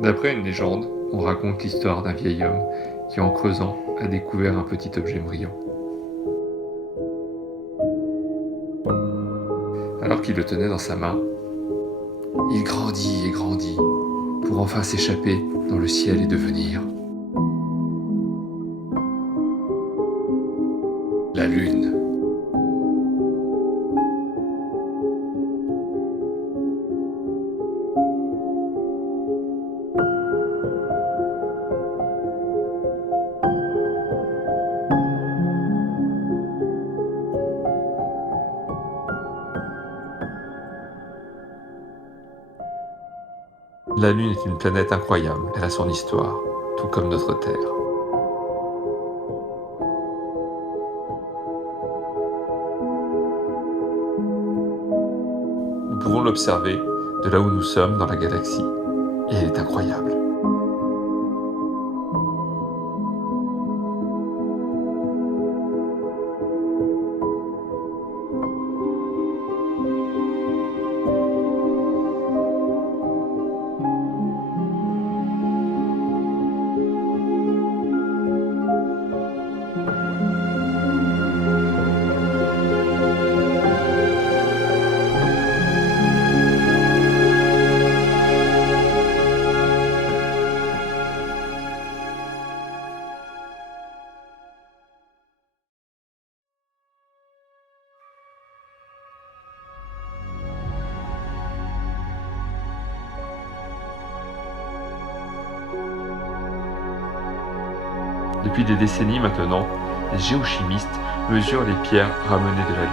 D'après une légende, on raconte l'histoire d'un vieil homme qui, en creusant, a découvert un petit objet brillant. Alors qu'il le tenait dans sa main, il grandit et grandit pour enfin s'échapper dans le ciel et devenir la lune. La Lune est une planète incroyable, elle a son histoire, tout comme notre Terre. Nous pouvons l'observer de là où nous sommes dans la galaxie, et elle est incroyable. Depuis des décennies maintenant, les géochimistes mesurent les pierres ramenées de la Lune.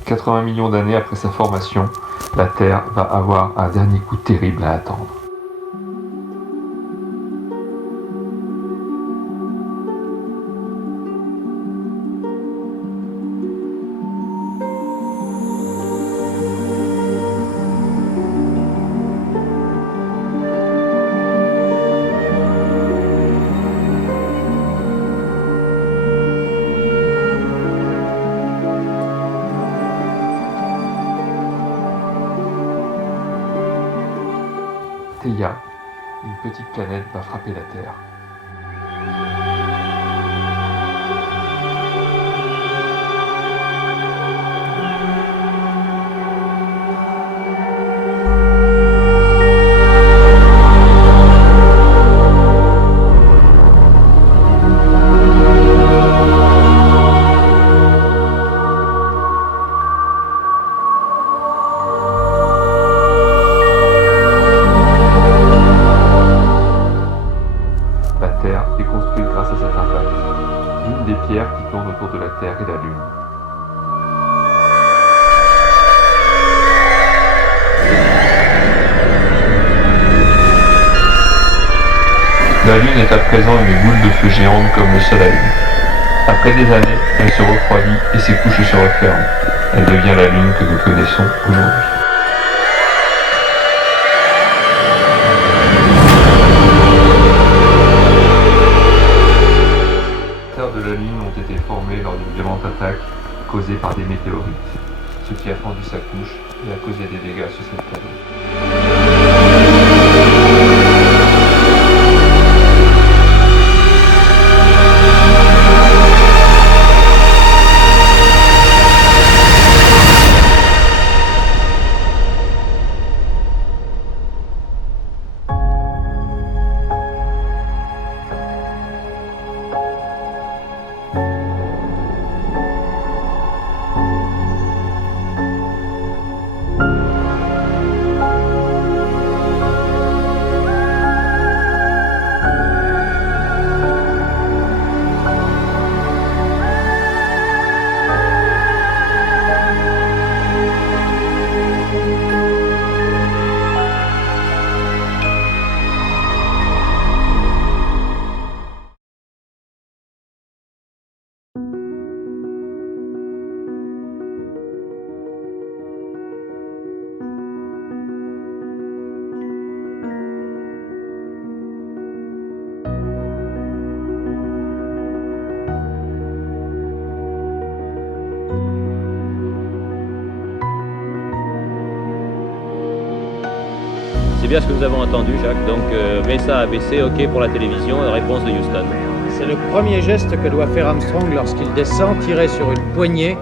« 80 millions d'années après sa formation, la Terre va avoir un dernier coup terrible à attendre. Theia, une petite planète, va frapper la Terre. La Terre est construite grâce à cet impact, l'une des pierres qui tournent autour de la Terre et la Lune. La Lune est à présent une boule de feu géante comme le Soleil. Après des années, elle se refroidit et ses couches se referment. Elle devient la Lune que nous connaissons aujourd'hui. De la Lune ont été formées lors d'une violente attaque causée par des météorites, ce qui a fendu sa couche et a causé des dégâts sur cette planète. C'est bien ce que nous avons entendu, Jacques. Donc, Mesa ABC, OK pour la télévision, réponse de Houston. C'est le premier geste que doit faire Armstrong lorsqu'il descend, tirer sur une poignée